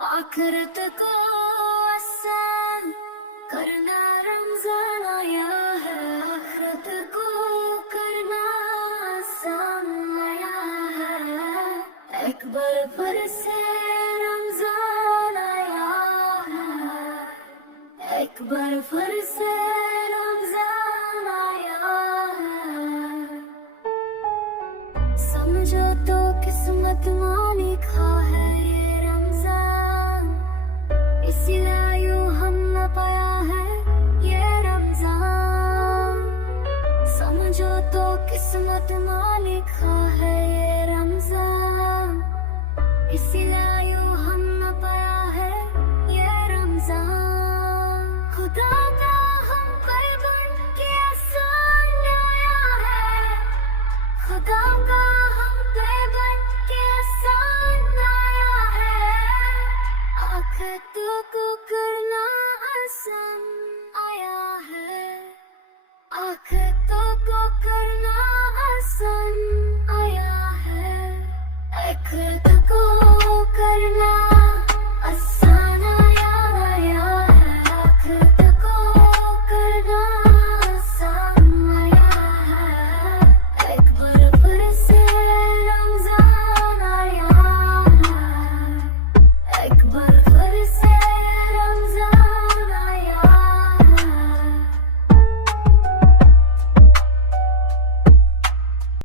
आखिरत को आसान करना रमजान आया है। आखिरत को करना आसान आया है। एक बार फिर से रमजान आया है। एक बार फिर से रमजान आया है। समझो तो किस्मत में लिखा है ये रमजान, इसीलिए यूं हमने पाया है ये रमजान। समझो तो किस्मत में लिखा है ये रमजान, इसीलिए यूं हमने पाया है ये रमजान। खुदा का हम पर बन के आसान आया है। खुदा का हम पे बन के आसान आया है। आखिरतों को करना आसान आया है। आखिरतों को करना आसान